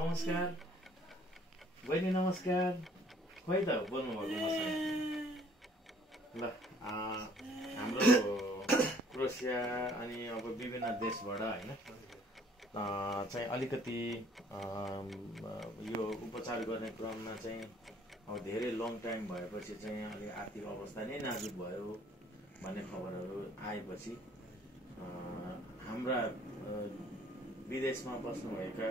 नमस्कार बहिनी नमस्कार खोइ त बोल्नुभएको मसँग ल हाम्रो क्रोएसिया अनि अब विभिन्न देशबाट हैन चाहिँ अलिकति यो उपचार गर्ने क्रममा चाहिँ अब धेरै लङ टाइम भएपछि चाहिँ अलि आर्थिक अवस्था नै नाजुक भयो भन्ने खबरहरू आएपछि हाम्रा विदेशमा बस्नुभएका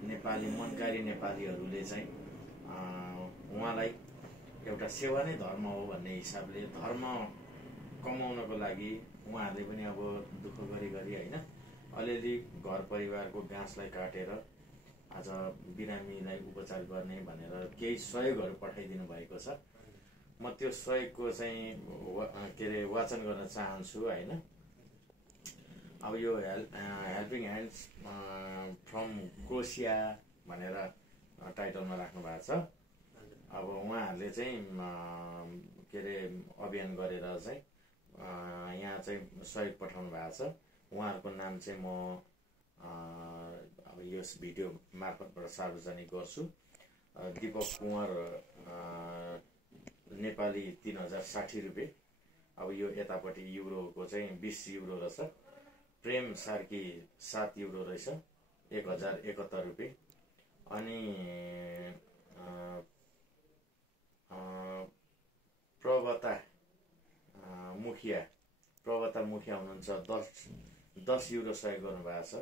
नेपाली मनकारी नेपालीहरूले चाहिँ उहाँलाई एउटा सेवा नै धर्म हो भन्ने हिसाबले धर्म कमाउनको लागि उहाँहरूले पनि अब दुःख गरी हैन अलिअलि घर परिवारको गाँसलाई काटेर आज बिरामीलाई उपचार गर्ने भनेर केही सहयोगहरू पठाइदिनु भएको छ। म त्यो सहयोगको चाहिँ के अरे वाचन गर्न चाहन्छु हैन। अब यो हेल्पिङ ह्यान्ड्स फ्रम क्रोएसिया भनेर टाइटलमा राख्नु भएको छ। अब उहाँहरूले चाहिँ के अरे अभियान गरेर चाहिँ यहाँ चाहिँ सहयोग पठाउनु भएको छ। उहाँहरूको नाम चाहिँ म अब यस भिडियो मार्फतबाट सार्वजनिक गर्छु। दीपक कुँवर नेपाली 3060 रुपियाँ। अब यो यतापट्टि युरोको चाहिँ 20 युरो रहेछ। प्रेम सार्की 7 युरो रहेछ 1071 रुपियाँ। अनि प्रवता मुखिया हुनुहुन्छ 10 युरो सहयोग गर्नुभएको छ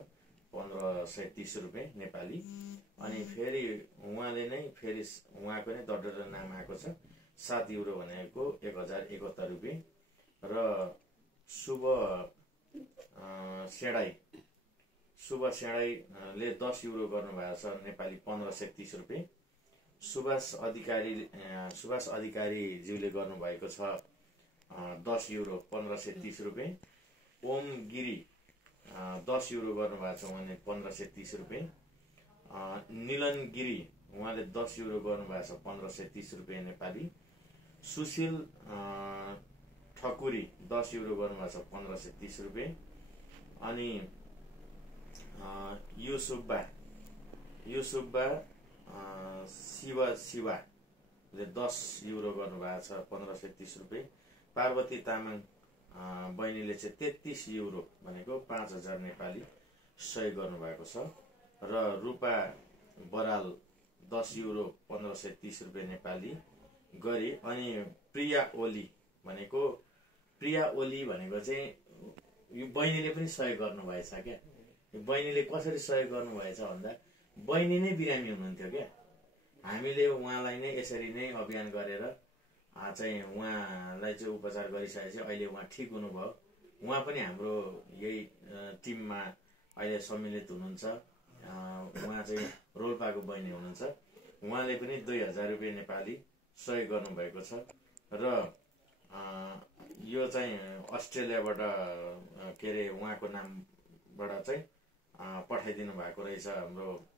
1530 रुपियाँ नेपाली। अनि फेरि उहाँले नै फेरि उहाँको नै दर्डर नाम आएको छ 7 युरो भनेको 1071 रुपियाँ। र शुभ सेडाईले 10 युरो गर्नुभएको छ नेपाली 1530 रुपियाँ। सुभाष अधिकारीज्यूले गर्नुभएको छ 10 युरो 1530 रुपियाँ। ओम गिरी 10 युरो गर्नुभएको छ उहाँले 1530 रुपियाँ। निलन गिरी उहाँले 10 युरो गर्नुभएको छ 1530 रुपियाँ नेपाली। सुशील ठकुरी 10 युरो गर्नुभएको छ 1530 रुपियाँ। अनि यो सुब्बा शिवाले 10 युरो गर्नुभएको छ 1530 रुपियाँ। पार्वती तामाङ बहिनीले चाहिँ 33 युरो भनेको 5000 नेपाली सहयोग गर्नुभएको छ। र रूपा बराल 10 युरो 1530 रुपियाँ नेपाली गरी। अनि प्रिया ओली भनेको चाहिँ यो बहिनीले पनि सहयोग गर्नुभएछ क्या। यो बहिनीले कसरी सहयोग गर्नुभएछ भन्दा बहिनी नै बिरामी हुनुहुन्थ्यो क्या। हामीले उहाँलाई नै यसरी नै अभियान गरेर चाहिँ उहाँलाई चाहिँ उपचार गरिसकेपछि अहिले उहाँ ठिक हुनुभयो। उहाँ पनि हाम्रो यही टिममा अहिले सम्मिलित हुनुहुन्छ। उहाँ चाहिँ रोल्पाको बहिनी हुनुहुन्छ। उहाँले पनि 2000 रुपियाँ नेपाली सहयोग गर्नुभएको छ। र यो चाहिँ अस्ट्रेलियाबाट के अरे उहाँको नामबाट चाहिँ पठाइदिनु भएको रहेछ हाम्रो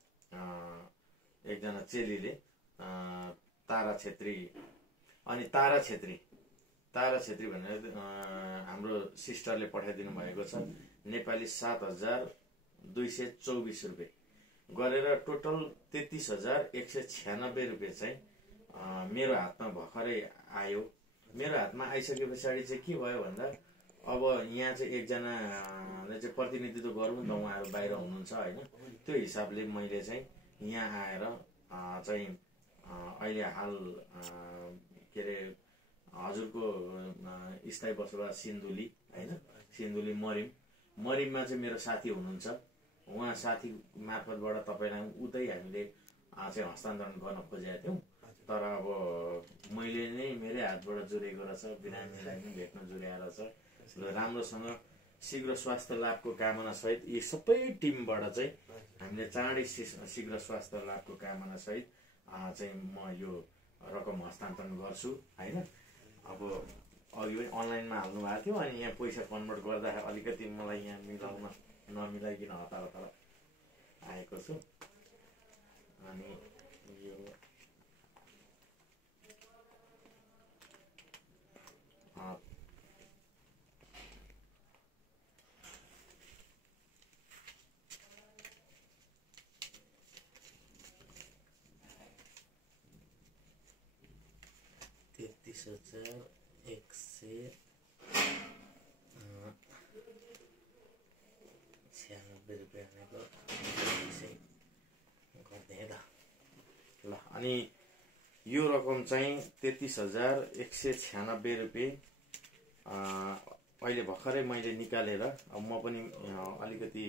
एकजना चेलीले तारा छेत्री। अनि तारा छेत्री भनेर हाम्रो सिस्टरले पठाइदिनु भएको छ नेपाली 7224 रुपियाँ गरेर टोटल 33196 रुपियाँ चाहिँ मेरो हातमा भर्खरै आयो। मेरो हातमा आइसके पछाडि चाहिँ के भयो भन्दा अब यहाँ चाहिँ एकजनाले चाहिँ प्रतिनिधित्व गरौँ त उहाँहरू बाहिर हुनुहुन्छ हैन। त्यो हिसाबले मैले चाहिँ यहाँ आएर चाहिँ अहिले हाल के अरे हजुरको स्थायी बसोबास सिन्धुली हैन, सिन्धुली मरिममा चाहिँ मेरो साथी हुनुहुन्छ। उहाँ साथी मार्फतबाट तपाईलाई उतै हामीले चाहिँ हस्तान्तरण गर्न खोजेका थियौँ। तर अब मैले नै मेरै हातबाट जोडेको रहेछ। बिरामीलाई पनि भेट्न जोड्याएर छ। राम्रोसँग शीघ्र स्वास्थ्य लाभको कामना सहित यी सबै टिमबाट चाहिँ हामीले चाँडै शीघ्र स्वास्थ्य लाभको कामना सहित चाहिँ म यो रकम हस्तान्तरण गर्छु हैन। अब अघि पनि अनलाइनमा हाल्नु भएको थियो। अनि यहाँ पैसा कन्भर्ट गर्दाखेरि अलिकति मलाई यहाँ मिलाउन नमिलाइकन हतार आएको छु। अनि यो 22,196 रुपियाँ भनेको गरिदिएँ त। ल अनि यो रकम चाहिँ 33,196 रुपियाँ अहिले भर्खरै मैले निकालेर, अब म पनि अलिकति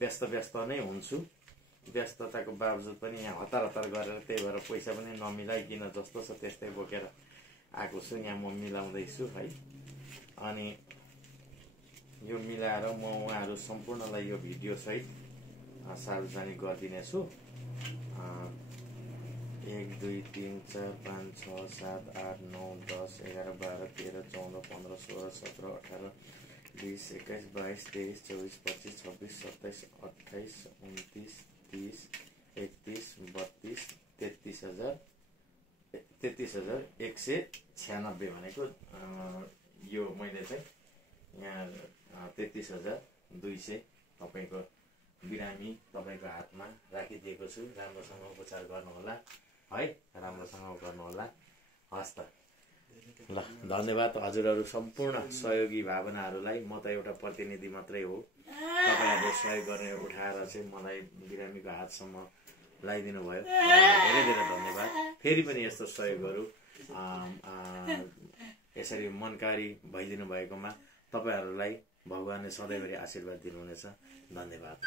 व्यस्त नै हुन्छु। व्यस्तताको बावजुद पनि यहाँ हतार गरेर, त्यही भएर पैसा पनि नमिलाइकन जस्तो छ त्यस्तै बोकेर आएको छु। यहाँ म मिलाउँदैछु है। अनि यो मिलाएर म उहाँहरू सम्पूर्णलाई यो भिडियो सहित सार्वजनिक गरिदिनेछु। 1 2 3 4 5 6 7 8 9 10 11 12 13 14 15 16 17 18 20 21 22 23 24 25 26 27 28 29 30 31 32 33,196 भनेको यो मैले चाहिँ यहाँ 33,200 तपाईँको बिरामी तपाईँको हातमा राखिदिएको छु। राम्रोसँग उपचार गर्नुहोला है, राम्रोसँग गर्नुहोला। हस् त, ल धन्यवाद हजुरहरू सम्पूर्ण सहयोगी भावनाहरूलाई। म त एउटा प्रतिनिधि मात्रै हो। तपाईँहरूले सहयोग गरेर उठाएर चाहिँ मलाई बिरामीको हातसम्म लगाइदिनु भयो, धेरै धेरै धन्यवाद। फेरि पनि यस्तो सहयोगहरू यसरी मनकारी भइदिनु भएकोमा तपाईँहरूलाई भगवानले सधैँभरि आशीर्वाद दिनुहुनेछ। धन्यवाद।